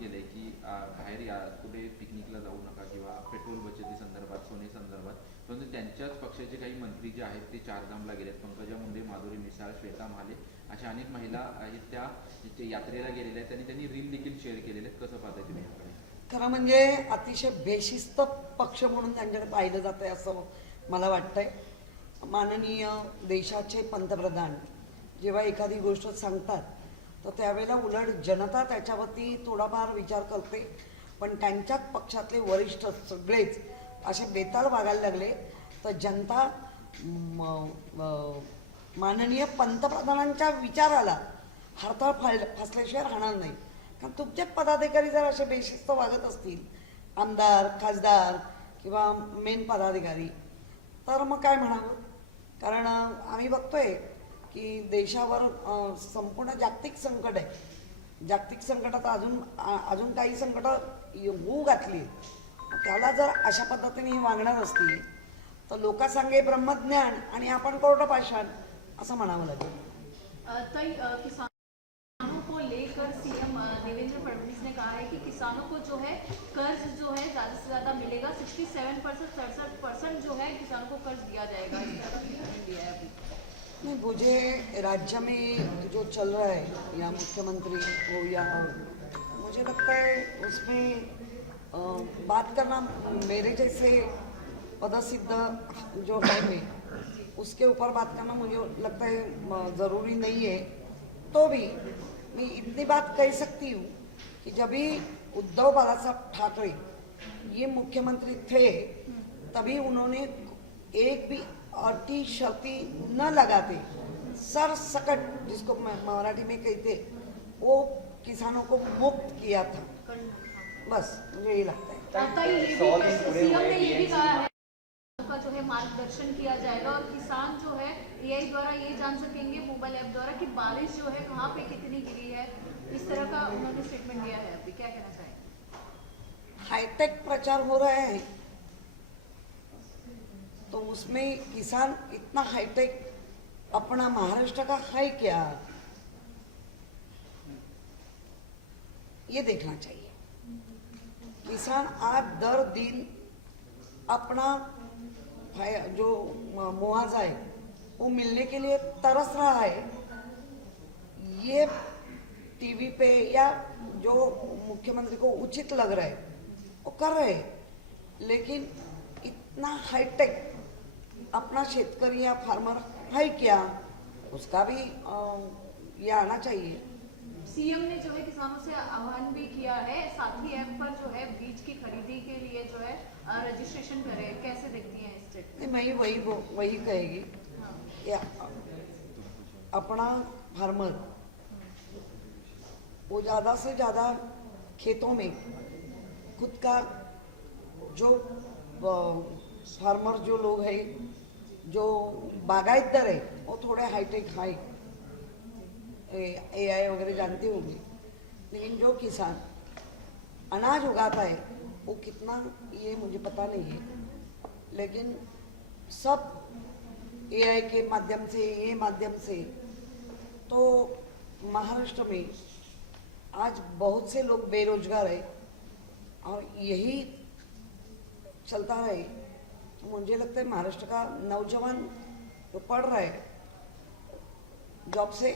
केले की बाहेर या कुठे पिकनिकला जाऊ नका किंवा पेट्रोल बचती संदर्भात सोने संदर्भात, परंतु त्यांच्याच पक्षाचे काही मंत्री जे आहेत ते चारधामला गेलेत. पंकजा मुंडे, माधुरी मिसाळ, श्वेता महाले अशा अनेक महिला आहेत त्या यात्रेला गेलेल्या आहेत आणि त्यांनी रील देखील शेअर केलेले आहेत. कसं पाहताय तुम्ही याकडे? खरं म्हणजे अतिशय बेशिस्त पक्ष म्हणून त्यांच्याकडे पाहिलं जात आहे असं मला वाटतंय. माननीय देशाचे पंतप्रधान जेव्हा एखादी गोष्ट सांगतात तर त्यावेळेला उलट जनता त्याच्यावरती थोडाफार विचार करते, पण त्यांच्याच पक्षातले वरिष्ठ सगळेच असे बेताल वागायला लागले तर जनता माननीय पंतप्रधानांच्या विचाराला हरताळ फासल्याशिवाय राहणार नाही. कारण तुमचेच पदाधिकारी जर असे बेशिस्त वागत असतील, आमदार, खासदार किंवा मेन पदाधिकारी, तर मग काय म्हणावं. कारण आम्ही बघतोय की देशावर संपूर्ण जागतिक संकट आहे. जागतिक संकटात अजून काही संकट होऊ घातली. त्याला जर अशा पद्धतीने वागणार असतील तर लोकांसांगे ब्रह्मज्ञान आणि आपण कोर्टपाषाण असं म्हणावं लागेल. किसानों को लेकर सीएम देवेंद्र फडणवीस ने कहा है कि किसानों को जो है कर्ज जो है ज़्यादा से ज़्यादा मिलेगा. 67% 67% जो है किसानों को कर्ज दिया जाएगा. इस तरह का स्टेटमेंट दिया है अभी. नहीं, मुझे राज्य में जो चल रहा है या मुख्यमंत्री हो या मुझे लगता है उसमें बात करना मेरे जैसे पदसिद्ध जो है में उसके ऊपर बात करना मुझे लगता है ज़रूरी नहीं है. तो भी मैं इतनी बात कह सकती हूँ कि जब भी उद्धव बालासाहब ठाकरे ये मुख्यमंत्री थे तभी उन्होंने एक भी अटी शर्ती न लगाते सरसकट, जिसको मराठी में कहते, वो किसानों को मुक्त किया था. बस मुझे ये लगता है. सीएम ने ये भी कहा है का जो है मार्गदर्शन किया जाएगा और किसान जो है एआई द्वारा ये जान सकेंगे मोबाइल ऐप द्वारा कि बारिश जो है कहाँ पे कितनी गिरी है. इस तरह का उन्होंने स्टेटमेंट दिया है. अभी क्या कहना चाहेंगे? हाईटेक प्रचार हो रहा है तो उसमें किसान इतना हाईटेक अपना महाराष्ट्र का है क्या, ये देखना चाहिए. किसान आज दर दिन अपना जो मुआवजा है वो मिलने के लिए तरस रहा है. ये टीवी पे या जो मुख्यमंत्री को उचित लग रहा है वो कर रहे हैं, लेकिन इतना हाईटेक अपना शेतकरी या फार्मर है क्या, उसका भी ये आना चाहिए. सीएम ने जो है किसानों से आह्वान भी किया है साथी ऐप पर जो है बीज की खरीदी के लिए जो है रजिस्ट्रेशन करें. कैसे देखती हैं इस स्टेटमेंट? मैं वही कहेगी. हाँ. या अपना फार्मर वो ज़्यादा से ज़्यादा खेतों में खुद का जो फार्मर जो लोग हैं, जो बागायतदार है, वो थोड़े हाईटेक हाई एआई वगैरह जानते होंगे, लेकिन जो किसान अनाज उगाता है वो कितना ये मुझे पता नहीं है. लेकिन सब एआई के माध्यम से, ये माध्यम से, तो महाराष्ट्र में आज बहुत से लोग बेरोजगार है और यही चलता रहे तो मुझे लगता है महाराष्ट्र का नौजवान जो पढ़ रहा है जॉब से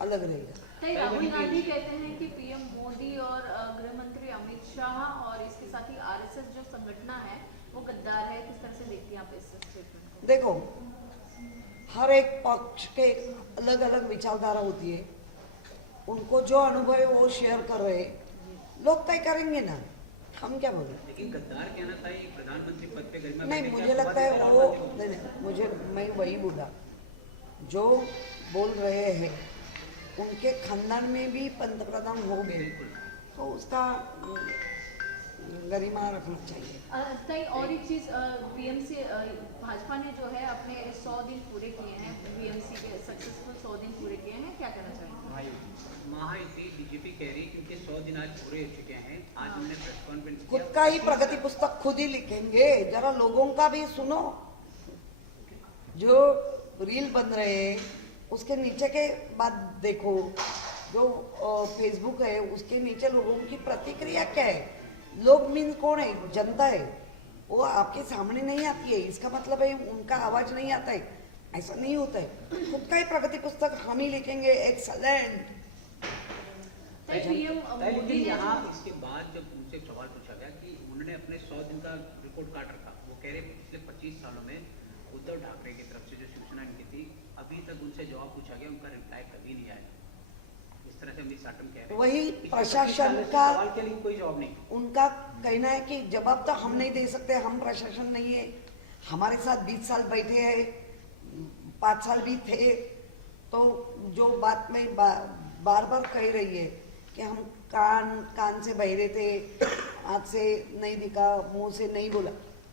अलग रहेगा. राहुल गांधी कहते हैं कि पीएम मोदी और गृह मंत्री अमित शाह और इसके साथ ही आरएसएस जो संगठन है वो गद्दार है. किस तरह से देखती हैं आप इस स्टेटमेंट को? देखो, हर एक पक्ष के अलग अलग विचारधारा होती है. उनको जो अनुभव है वो शेयर कर रहे हैं, लोग तय करेंगे ना, हम क्या बोले. लेकिन गद्दार कहना था ये प्रधानमंत्री पद पे गरिमा नहीं, देने मुझे के लगता है बाद वो नहीं, मैं वही बोला, जो बोल रहे हैं उनके खानदान में भी पंतप्रधान हो गए तो उसका गरिमा रखना चाहिए. और एक चीज, बीएमसी भाजपा ने जो है अपने 100 दिन पूरे किए हैं, बीएमसी के सक्सेसफुल 100 दिन पूरे किए हैं. क्या कहना चाहेंगे? महायुति बीजेपी कह रही है क्योंकि 100 दिन आज पूरे हो चुके हैं. आज हमने प्रेस कॉन्फ्रेंस खुद का ही प्रगति पुस्तक खुद ही लिखेंगे. जरा लोगों का भी सुनो. जो रील बन रहे हैं उसके नीचे के बात देखो. जो फेसबुक है उसके नीचे लोगों की प्रतिक्रिया क्या है। लोग मीन कौन है, जनता है, वो आपके सामने नहीं आती है, इसका मतलब है उनका आवाज नहीं आता है, ऐसा नहीं होता है। खुद का ही प्रगति पुस्तक हम ही लिखेंगे, एक्सलेंट। पीएम लेकिन मोदी ने यहाँ इसके बाद जब उनसे एक सवाल पूछा गया कि उन्होंने अपने 100 दिन का रिपोर्ट कार्ड रखा, वो कह रहे पिछले 25 सालों में उद्धव ठाकरे की तरफ से जो शिवसेना इनकी थी, अभी तक उनसे जवाब पूछा गया, उनका रिप्लाई कभी नहीं आया। इस तरह से अमित साटम कह रहे हैं वही पिछले 25 प्रशासन साल से का सवाल के लिए कोई जवाब नहीं। उनका कहना है कि जवाब तो हम नहीं दे सकते, हम प्रशासन नहीं है, हमारे साथ 20 साल बैठे हैं, 5 साल भी थे, तो जो बात में बार बार कह रही है कि हम कान से बहरे थे, आँख से नहीं दिखा, मुंह से नहीं बोला,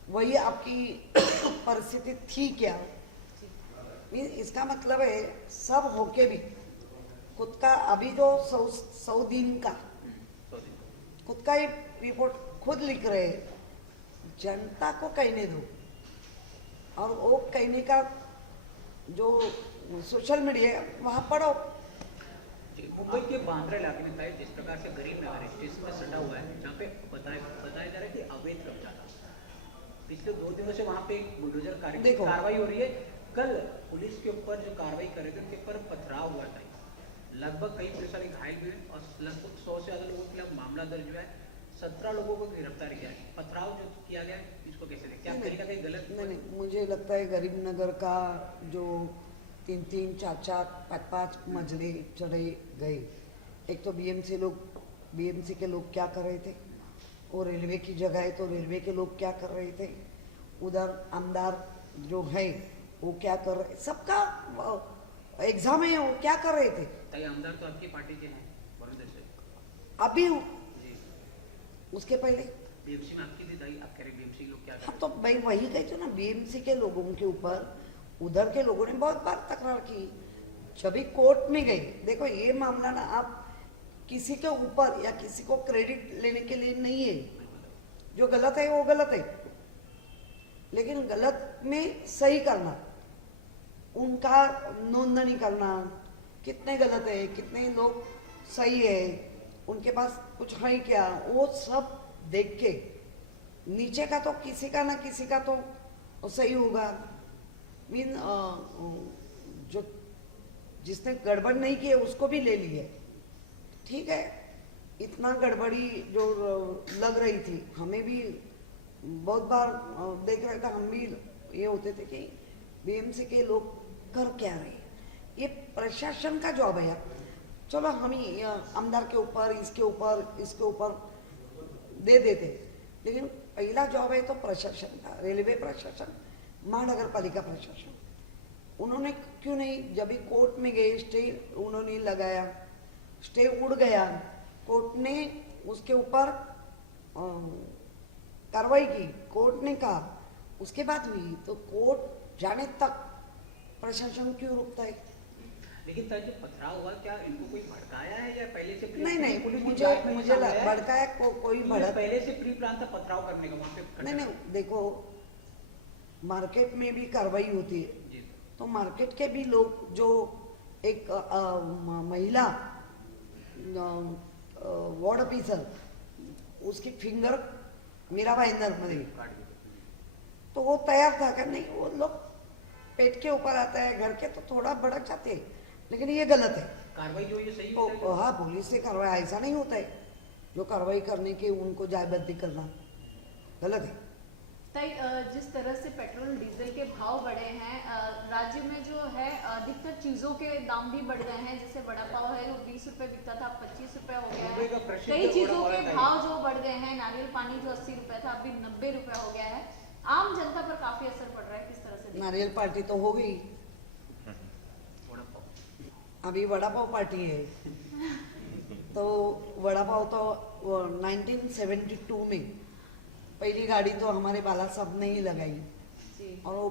वही आपकी परिस्थिति थी क्या? इसका मतलब है सब होके भी खुद का अभी जो 100 दिन का खुद का ही रिपोर्ट खुद लिख रहे हैं, जनता को कहने दो। और वो कहने का जो सोशल मीडिया है वहाँ पढ़ो। मुंबई के बांद्रा इलाके में था जिस प्रकार से गरीब नगर स्टेशन में सटा हुआ है, जहाँ पे बताया जा रहा है कि अवैध कब्जा था। पिछले 2 दिनों से वहाँ पे एक बुलडोजर कार्रवाई हो रही है। कल पुलिस के ऊपर जो कार्रवाई कर रहे थे उनके ऊपर पथराव हुआ था, लगभग कई पुलिस वाले घायल हुए और लगभग 100 से ज्यादा लोगों के खिलाफ मामला दर्ज हुआ है। 17 लोगों को गिरफ्तार किया है। पथराव जो किया गया इसको कैसे देखते हैं? क्या तरीका कहीं गलत? नहीं, मुझे लगता है गरीब नगर का जो 3-3, 4-4, 5-5 मजले चढ़े गए। एक तो बीएमसी के लोग क्या कर रहे थे, वो रेलवे की जगह है तो रेलवे के लोग क्या कर रहे थे, उधर आमदार जो है वो क्या कर रहे, सबका एग्जाम है, वो क्या कर रहे थे। ताई आमदार तो आपकी पार्टी के हैं, वरुण से अभी जी, उसके पहले बीएमसी में आपकी थी ताई, आप कह रहे बीएमसी लोग क्या कर हाँ, तो भाई वही कहते ना, बीएमसी के लोगों के ऊपर उधर के लोगों ने बहुत बार तकरार की। जब भी कोर्ट में गए, देखो ये मामला ना आप किसी के ऊपर या किसी को क्रेडिट लेने के लिए नहीं है, जो गलत है वो गलत है, लेकिन गलत में सही करना, उनका नोंदनी करना, कितने गलत है, कितने लोग सही है, उनके पास कुछ है क्या, वो सब देख के नीचे का तो किसी का ना किसी का तो सही होगा। मीन जो जिसने गड़बड़ नहीं की है उसको भी ले लिए, ठीक है, इतना गड़बड़ी जो लग रही थी, हमें भी बहुत बार देख रहे थे, हम भी ये होते थे कि बीएमसी के लोग कर क्या रहे। ये प्रशासन का जॉब है यार, चलो हम ही आमदार के ऊपर इसके ऊपर दे देते, लेकिन पहला जॉब है तो प्रशासन का, रेलवे प्रशासन, महानगर पालिका प्रशासन। उन्होंने क्यों नहीं, जब भी कोर्ट में गए स्टे उन्होंने लगाया, स्टे उड़ गया, कोर्ट ने उसके ऊपर कार्रवाई की, कोर्ट ने कहा, उसके बाद हुई, तो कोर्ट जाने तक प्रशासन क्यों रुकता है? लेकिन सर जो पथराव हुआ, क्या इनको कोई भड़काया है या पहले से नहीं, पुलिस की मुझे जांच में मुझे शामिल है? भड़काया कोई भड़क पहले से प्री प्लान था पथराव करने का वहाँ पे? नहीं, देखो मार्केट में भी कार्रवाई होती है, जी तो मार्केट के भी लोग, जो एक महिला वॉर्ड ऑफिसर, उसकी फिंगर मेरा भाईंदर मध्ये, तो वो तैयार था कि नहीं, वो लोग पेट के ऊपर आता है, घर के तो थोड़ा भड़क जाते हैं, लेकिन ये गलत है। कार्रवाई जो ये सही तो है? हाँ, पुलिस से कार्रवाई ऐसा नहीं होता है, जो कार्रवाई करने के उनको जायबंदी करना गलत है। ताई, जिस तरह से पेट्रोल डीजल के भाव बढ़े हैं, राज्य में जो है अधिकतर चीजों के दाम भी बढ़ गए हैं। जैसे वड़ा पाव है वो 20 रुपए बिकता था, 25 रुपए हो गया मुंबई का है। प्रसिद्ध कई चीजों वड़ा के पाव है। भाव जो बढ़ गए हैं, नारियल पानी जो 80 रुपए था अभी 90 रुपए हो गया है। आम जनता पर काफी असर पड़ रहा है, किस तरह से? नारियल पार्टी तो हो गई, वड़ा पाव। अभी वड़ा पाव पार्टी है। तो वड़ा पाव तो 1972 में पहली गाड़ी तो हमारे बाला साहब ने ही लगाई, जी। और वो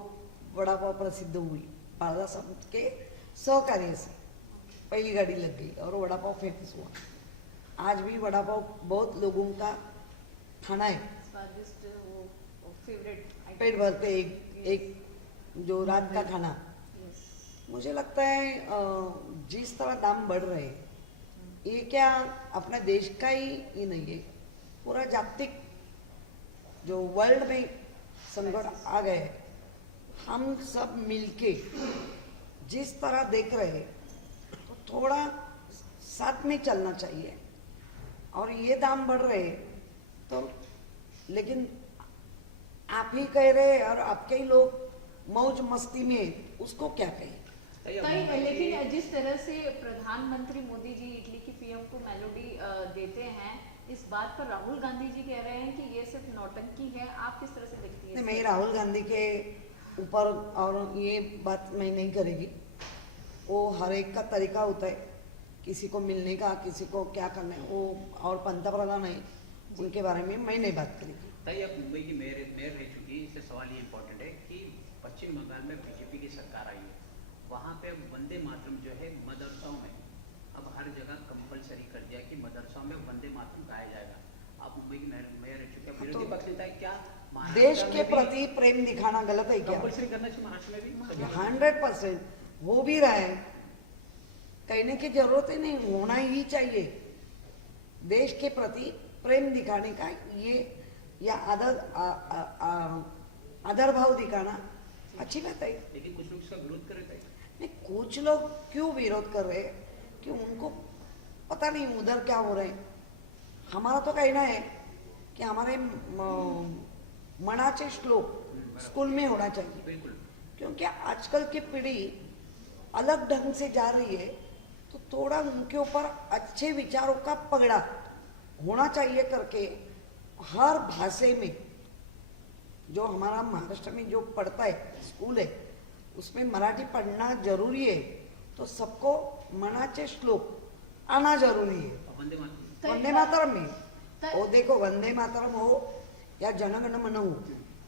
वड़ा पाव प्रसिद्ध हुई, बाला साहब के सहकार्य से पहली गाड़ी लग गई और वड़ा पाव फेमस हुआ। आज भी वड़ा पाव बहुत लोगों का खाना है, स्वादिष्ट, वो फेवरेट पेट भर के एक जो रात का खाना। मुझे लगता है जिस तरह दाम बढ़ रहे हैं, ये क्या अपने देश का ही नहीं है, पूरा जागतिक जो वर्ल्ड में संकट आ गए, हम सब मिलके जिस तरह देख रहे हैं तो थोड़ा साथ में चलना चाहिए। और ये दाम बढ़ रहे तो, लेकिन आप ही कह रहे और आपके ही लोग मौज मस्ती में, उसको क्या कहें। लेकिन जिस तरह से प्रधानमंत्री मोदी जी इटली की पीएम को मेलोडी देते हैं, इस बात पर राहुल गांधी जी कह रहे हैं कि ये सिर्फ नौटंकी है। आप किस तरह से देखती हैं? मैं राहुल गांधी के ऊपर और ये बात मैं नहीं करेगी, वो हर एक का तरीका होता है, किसी को मिलने का, किसी को क्या करना है, वो और पंतप्रधान है, उनके बारे में मैं नहीं बात करेगी। ताई, आप मुंबई की मेयर रह चुकी है, इससे सवाल ये इम्पोर्टेंट है कि पश्चिम बंगाल में बीजेपी की सरकार आई है, वहाँ पे वंदे मातरम जो है मदरसाओं में अब हर जगह कंपलसरी कर दिया कि मदरसाओं में वंदे मातरम गाया जाएगा। आप मुंबई की मेयर रह चुके हैं, विरोधी पक्ष नेता है, क्या देश के प्रति प्रेम दिखाना गलत है क्या? कंपलसरी करना चाहिए महाराष्ट्र में भी? 100% हो भी रहा है, कहने की जरूरत ही नहीं, होना ही चाहिए। देश के प्रति प्रेम दिखाने का ये या आदर भाव दिखाना अच्छी बात है। लेकिन कुछ लोग इसका विरोध कर रहे थे। नहीं, कुछ लोग क्यों विरोध कर रहे हैं कि उनको पता नहीं उधर क्या हो रहे हैं। हमारा तो कहना है कि हमारे मनाचे श्लोक स्कूल में होना चाहिए, बिल्कुल, क्योंकि आजकल की पीढ़ी अलग ढंग से जा रही है, तो थोड़ा उनके ऊपर अच्छे विचारों का पगड़ा होना चाहिए करके हर भाषा में, जो हमारा महाराष्ट्र में जो पढ़ता है स्कूल है, उसमें मराठी पढ़ना जरूरी है, तो सबको मनाचे श्लोक आना जरूरी है। वंदे मातरम वंदे मातरम में वो देखो, वंदे मातरम हो या जनगण मन हो,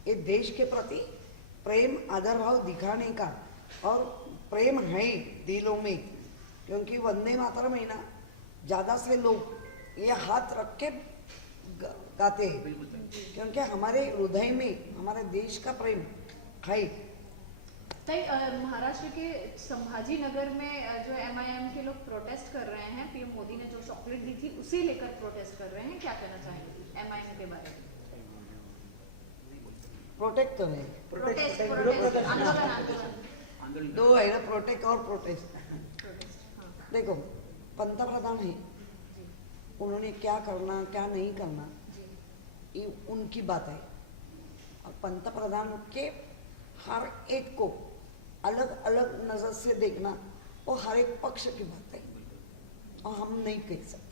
ये देश के प्रति प्रेम आदर भाव दिखाने का, और प्रेम है दिलों में, क्योंकि वंदे मातरम है ना, ज्यादा से लोग ये हाथ रख के गाते हैं, क्योंकि हमारे हृदय में हमारे देश का प्रेम है। ताई, महाराष्ट्र के संभाजी नगर में जो MIM के लोग प्रोटेस्ट कर रहे हैं, पीएम मोदी ने जो चॉकलेट दी थी उसे लेकर प्रोटेस्ट कर रहे हैं, क्या कहना चाहेंगे MIM के बारे में? प्रोटेक्ट तो नहीं, प्रोटेस्ट आंदोलन दो है ना, प्रोटेक्ट और प्रोटेस्ट। हाँ। देखो, पंतप्रधान है, उन्होंने क्या करना क्या नहीं करना ये उनकी बात है, और पंतप्रधान के हर एक को अलग अलग नजर से देखना वो हर एक पक्ष की बात है, और हम नहीं कह सकते।